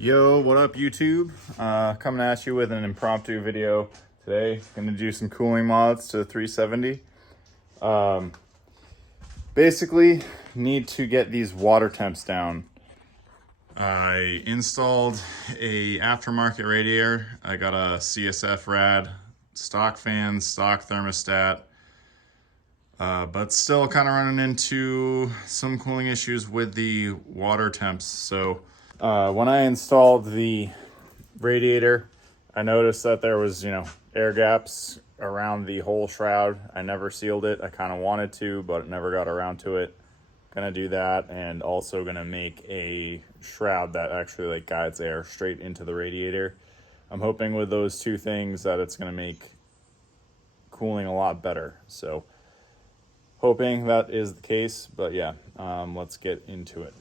Yo, what up YouTube? Coming at you with an impromptu video today. Gonna do some cooling mods to the 370. Basically, need to get these water temps down. I installed a aftermarket radiator. I got a CSF rad, stock fans, stock thermostat, but still kind of running into some cooling issues with the water temps. So when I installed the radiator, I noticed that there was, air gaps around the whole shroud. I never sealed it. I kind of wanted to, but never got around to it. Gonna do that, and also gonna make a shroud that actually guides air straight into the radiator. I'm hoping with those two things that it's gonna make cooling a lot better. So hoping that is the case, but yeah, let's get into it.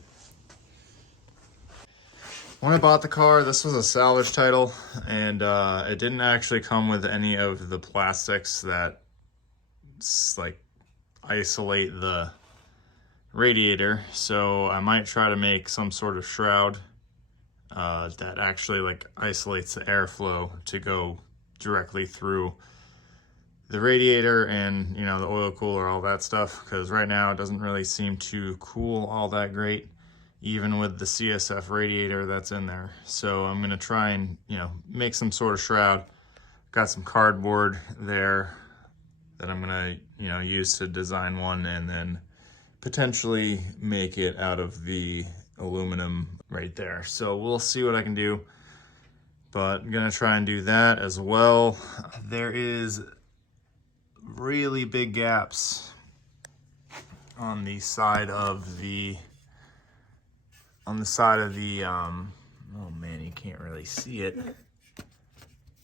When I bought the car, this was a salvage title, and it didn't actually come with any of the plastics that isolate the radiator. So I might try to make some sort of shroud that actually isolates the airflow to go directly through the radiator and the oil cooler, all that stuff, because right now it doesn't really seem to cool all that great, even with the CSF radiator that's in there. So I'm gonna try and make some sort of shroud. Got some cardboard there that I'm gonna use to design one, and then potentially make it out of the aluminum right there. So we'll see what I can do, but I'm gonna try and do that as well. There is really big gaps on the side of the oh man, you can't really see it,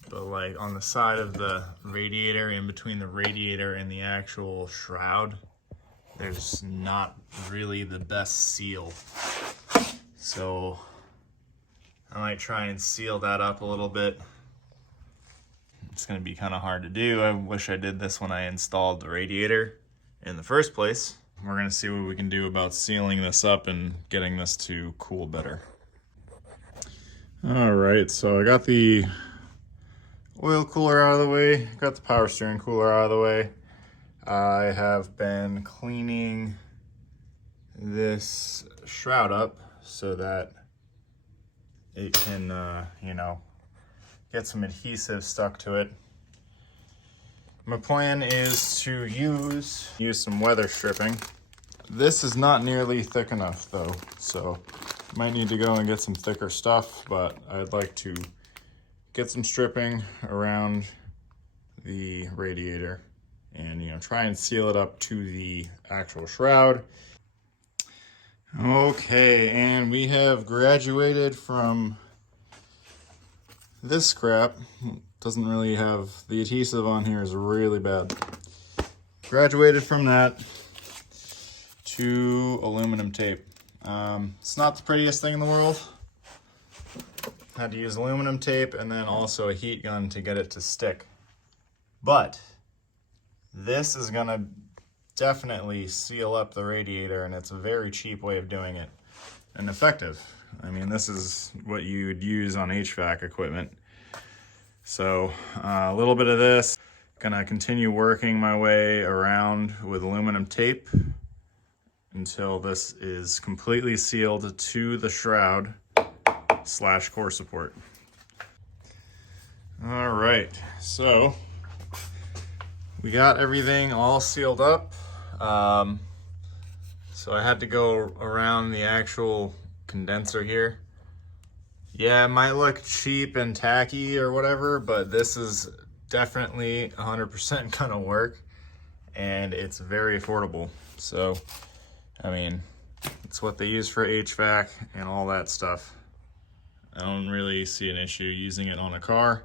but on the side of the radiator, in between the radiator and the actual shroud, there's not really the best seal. So I might try and seal that up a little bit. It's gonna be kind of hard to do. I wish I did this when I installed the radiator in the first place. We're gonna see what we can do about sealing this up and getting this to cool better. All right, so I got the oil cooler out of the way, got the power steering cooler out of the way. I have been cleaning this shroud up so that it can, get some adhesive stuck to it. My plan is to use some weather stripping. This is not nearly thick enough though, so might need to go and get some thicker stuff, but I'd like to get some stripping around the radiator and try and seal it up to the actual shroud. Okay, and we have graduated from this scrap. Doesn't really have, the adhesive on here is really bad. Graduated from that to aluminum tape. It's not the prettiest thing in the world. Had to use aluminum tape and then also a heat gun to get it to stick. But this is gonna definitely seal up the radiator, and it's a very cheap way of doing it and effective. I mean, this is what you would use on HVAC equipment. So a little bit of this. Gonna continue working my way around with aluminum tape until this is completely sealed to the shroud / core support. All right, so we got everything all sealed up. So I had to go around the actual condenser here. Yeah, it might look cheap and tacky or whatever, but this is definitely 100% gonna work, and it's very affordable. So, I mean, it's what they use for HVAC and all that stuff. I don't really see an issue using it on a car.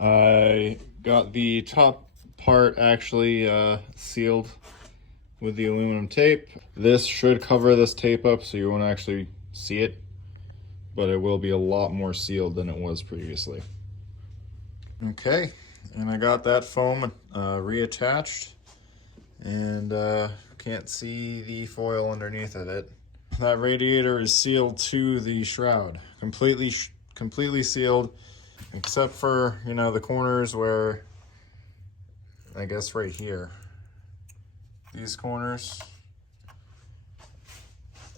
I got the top part actually sealed with the aluminum tape. This should cover this tape up so you won't actually see it, but it will be a lot more sealed than it was previously. Okay, and I got that foam reattached, and can't see the foil underneath of it. that radiator is sealed to the shroud, completely sealed, except for, you know, the corners where, I guess right here, these corners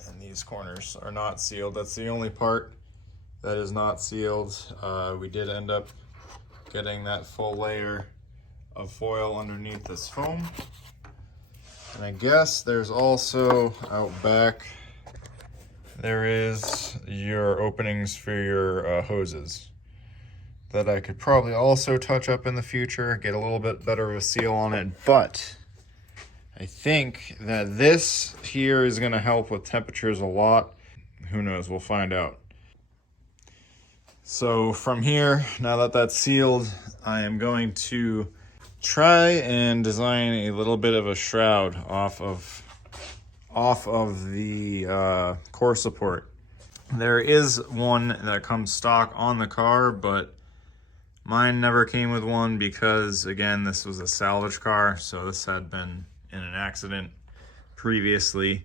and these corners are not sealed. That's the only part that is not sealed. We did end up getting that full layer of foil underneath this foam. And I guess there's also out back, there is your openings for your hoses that I could probably also touch up in the future, get a little bit better of a seal on it. But I think that this here is gonna help with temperatures a lot. Who knows, we'll find out. So from here, now that that's sealed, I am going to try and design a little bit of a shroud off of the core support. There is one that comes stock on the car, but mine never came with one because, again, this was a salvage car, so this had been in an accident previously.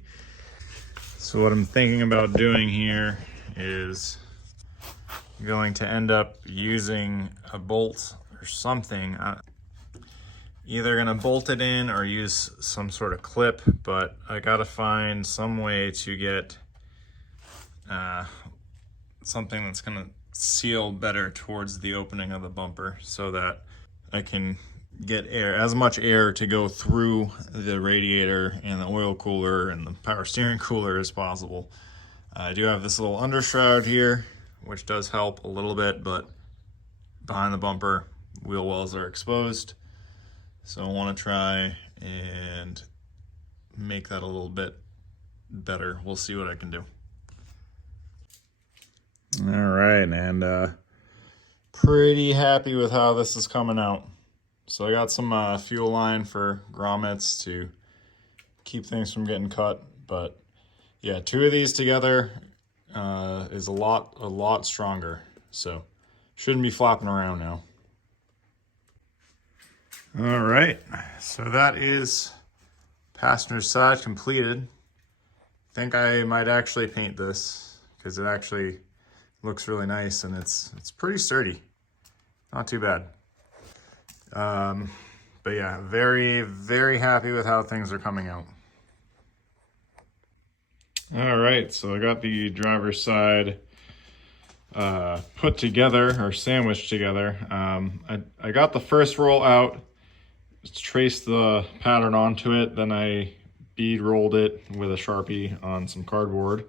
So what I'm thinking about doing here is going to end up using a bolt or something. Either gonna bolt it in or use some sort of clip, but I gotta find some way to get something that's gonna seal better towards the opening of the bumper so that I can get air, as much air to go through the radiator and the oil cooler and the power steering cooler as possible. I do have this little undershroud here, which does help a little bit, but behind the bumper, wheel wells are exposed. So I want to try and make that a little bit better. We'll see what I can do. All right, and pretty happy with how this is coming out. So I got some fuel line for grommets to keep things from getting cut, but yeah, 2 of these together is a lot stronger. So shouldn't be flopping around now. All right, so that is passenger side completed. I think I might actually paint this because it actually looks really nice and it's pretty sturdy. Not too bad. But yeah, very happy with how things are coming out. All right, so I got the driver's side put together or sandwiched together. I got the first roll out, traced the pattern onto it, then I bead rolled it with a Sharpie on some cardboard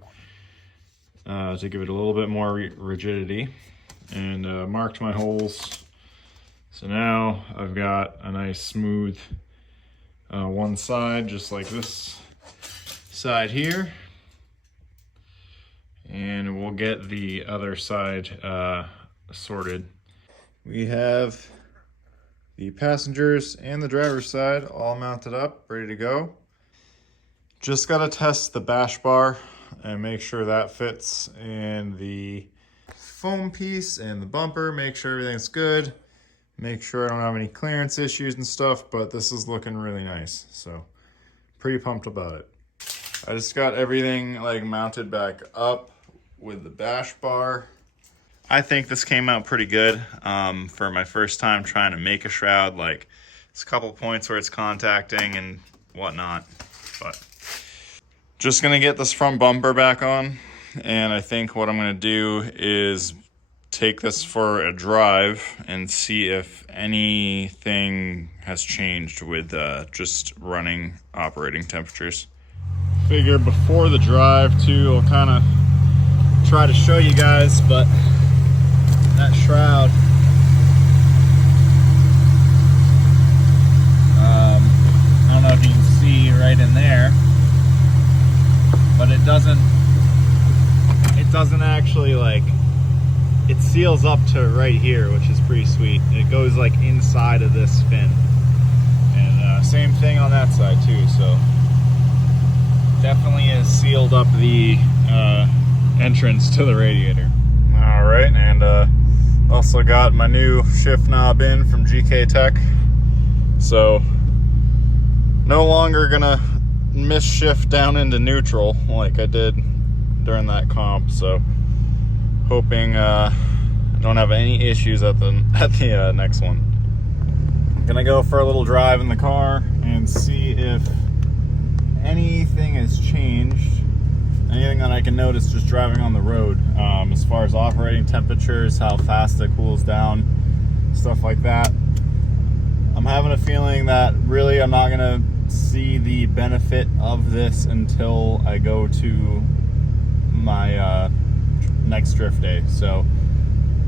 to give it a little bit more rigidity, and marked my holes. So now I've got a nice smooth one side, just like this side here, and we'll get the other side sorted. We have the passengers and the driver's side all mounted up, ready to go. Just gotta test the bash bar and make sure that fits in the foam piece and the bumper, make sure everything's good, make sure I don't have any clearance issues and stuff, but this is looking really nice, so pretty pumped about it. I just got everything like mounted back up with the bash bar. I think this came out pretty good for my first time trying to make a shroud. Like, it's a couple points where it's contacting and whatnot, but just gonna get this front bumper back on, and I think what I'm gonna do is take this for a drive and see if anything has changed with just running operating temperatures. Figure before the drive too, I'll kind of try to show you guys, but that shroud, I don't know if you can see right in there, but it doesn't actually, like, it seals up to right here, which is pretty sweet. It goes like inside of this fin, and same thing on that side too, so definitely has sealed up the entrance to the radiator. All right, and also got my new shift knob in from GK Tech, so no longer gonna miss shift down into neutral like I did during that comp, so hoping I don't have any issues at the next one. I'm gonna go for a little drive in the car and see if anything has changed, anything that I can notice just driving on the road, as far as operating temperatures, how fast it cools down, stuff like that. I'm having a feeling that really I'm not gonna see the benefit of this until I go to my next drift day. So,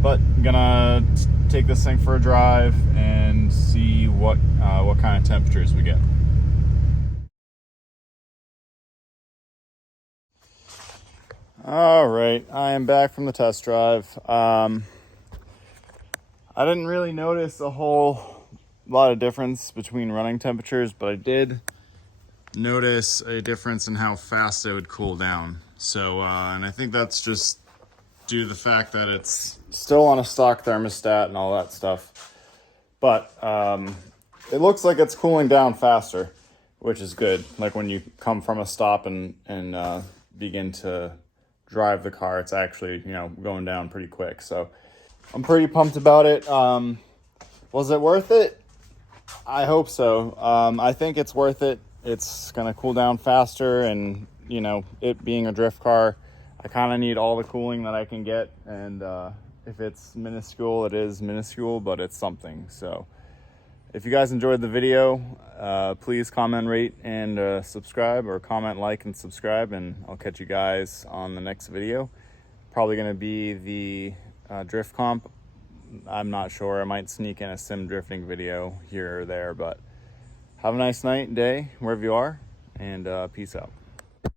but I'm gonna take this thing for a drive and see what kind of temperatures we get. All right, I am back from the test drive. I didn't really notice a whole lot of difference between running temperatures, but I did notice a difference in how fast it would cool down. So, and I think that's just due to the fact that it's still on a stock thermostat and all that stuff. But it looks like it's cooling down faster, which is good. Like when you come from a stop and begin to drive the car, it's actually, going down pretty quick. So I'm pretty pumped about it. Was it worth it? I hope so. I think it's worth it. It's gonna cool down faster, and it being a drift car, I kind of need all the cooling that I can get, and if it's minuscule, it is minuscule, but it's something. So if you guys enjoyed the video, please comment, rate, and subscribe, or comment, like, and subscribe, and I'll catch you guys on the next video. Probably going to be the drift comp. I'm not sure. I might sneak in a sim drifting video here or there, but have a nice night, day, wherever you are, and peace out.